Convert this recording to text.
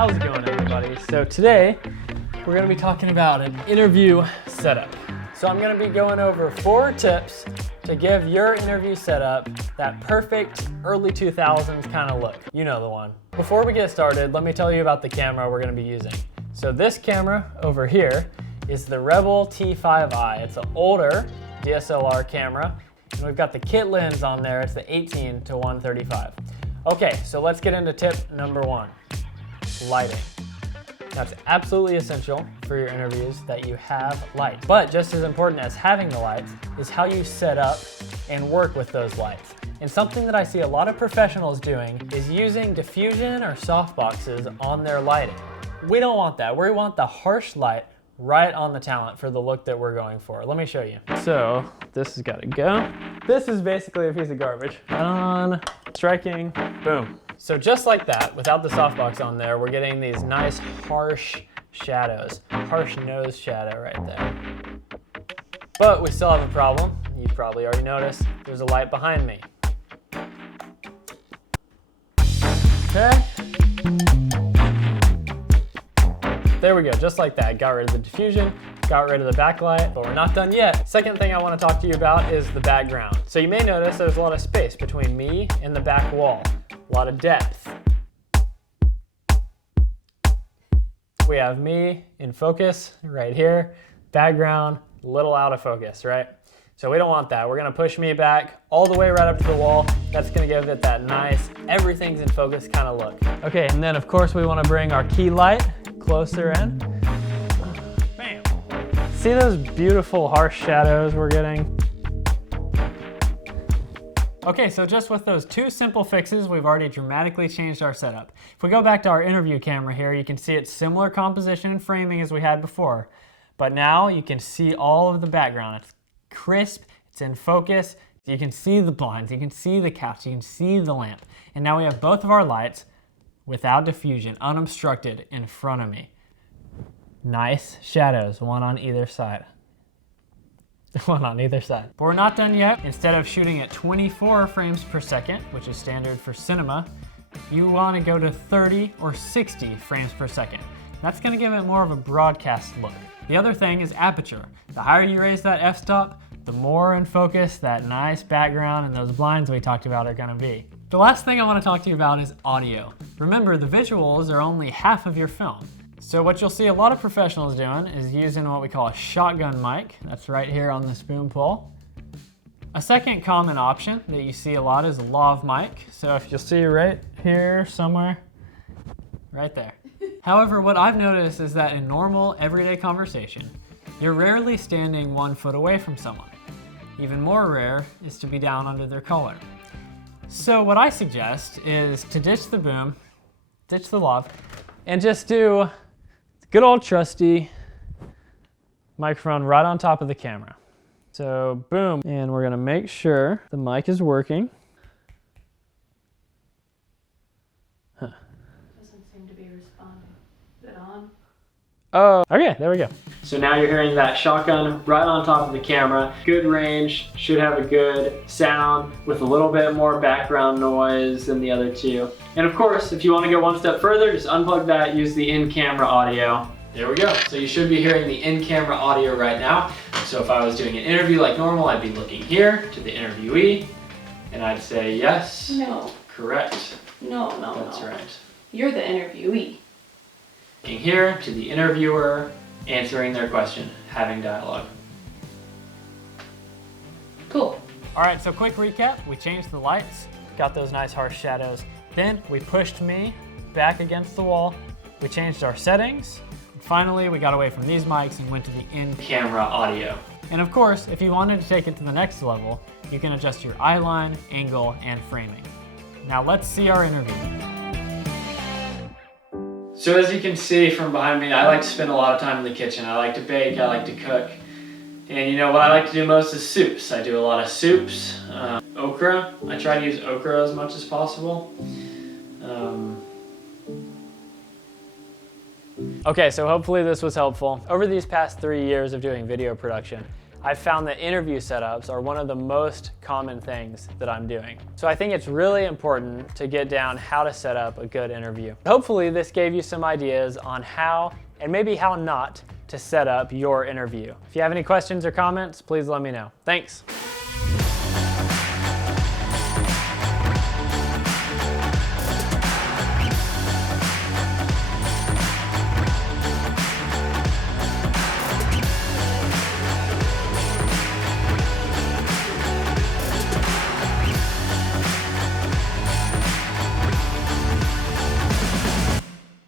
How's it going, everybody? So today, we're gonna be talking about an interview setup. So I'm gonna be going over 4 tips to give your interview setup that perfect early 2000s kind of look. You know the one. Before we get started, let me tell you about the camera we're gonna be using. So this camera over here is the Rebel T5i. It's an older DSLR camera, and we've got the kit lens on there. It's the 18 to 135. Okay, so let's get into tip number 1, lighting. That's absolutely essential for your interviews that you have lights. But just as important as having the lights is how you set up and work with those lights. And something that I see a lot of professionals doing is using diffusion or softboxes on their lighting. We don't want that. We want the harsh light right on the talent for the look that we're going for. Let me show you. So this has got to go. This is basically a piece of garbage. On, striking, boom. So just like that, without the softbox on there, we're getting these nice harsh shadows, harsh nose shadow right there. But we still have a problem. You probably already noticed there's a light behind me. Okay. There we go, just like that. Got rid of the diffusion, got rid of the backlight, but we're not done yet. Second thing I want to talk to you about is the background. So you may notice there's a lot of space between me and the back wall, a lot of depth. We have me in focus right here, background a little out of focus, right? So we don't want that. We're gonna push me back all the way right up to the wall. That's gonna give it that nice, everything's in focus kind of look. Okay, and then of course we wanna bring our key light closer in. Bam. See those beautiful harsh shadows we're getting? Okay, so just with those 2 simple fixes, we've already dramatically changed our setup. If we go back to our interview camera here, you can see it's similar composition and framing as we had before. But now you can see all of the background. It's crisp, it's in focus. You can see the blinds, you can see the couch, you can see the lamp. And now we have both of our lights without diffusion, unobstructed in front of me. Nice shadows, one on either side. One on either side. But we're not done yet. Instead of shooting at 24 frames per second, which is standard for cinema, you want to go to 30 or 60 frames per second. That's going to give it more of a broadcast look. The other thing is aperture. The higher you raise that f-stop, the more in focus that nice background and those blinds we talked about are going to be. The last thing I want to talk to you about is audio. Remember, the visuals are only half of your film. So what you'll see a lot of professionals doing is using what we call a shotgun mic. That's right here on this boom pole. A second common option that you see a lot is a lav mic. So if you'll see right here somewhere, right there. However, what I've noticed is that in normal, everyday conversation, you're rarely standing 1 foot away from someone. Even more rare is to be down under their collar. So what I suggest is to ditch the boom, ditch the lav, and just do good old trusty microphone right on top of the camera. So boom, and we're gonna make sure the mic is working. Doesn't seem to be responding. Is it on? Oh, okay, there we go. So now you're hearing that shotgun right on top of the camera. Good range, should have a good sound with a little bit more background noise than the other 2. And of course, if you want to go one step further, just unplug that, use the in-camera audio. There we go. So you should be hearing the in-camera audio right now. So if I was doing an interview like normal, I'd be looking here to the interviewee, and I'd say yes. No. Correct. No. That's right. You're the interviewee. Looking here to the interviewer, answering their question, having dialogue. Cool. All right, so quick recap. We changed the lights, got those nice harsh shadows. Then we pushed me back against the wall. We changed our settings. Finally, we got away from these mics and went to the in-camera audio. And of course, if you wanted to take it to the next level, you can adjust your eye line, angle, and framing. Now let's see our interview. So as you can see from behind me, I like to spend a lot of time in the kitchen. I like to bake, I like to cook. And you know what I like to do most is soups. I do a lot of soups. Okra, I try to use okra as much as possible. Okay, so hopefully this was helpful. Over these past 3 years of doing video production, I've found that interview setups are one of the most common things that I'm doing. So I think it's really important to get down how to set up a good interview. Hopefully this gave you some ideas on how and maybe how not to set up your interview. If you have any questions or comments, please let me know. Thanks.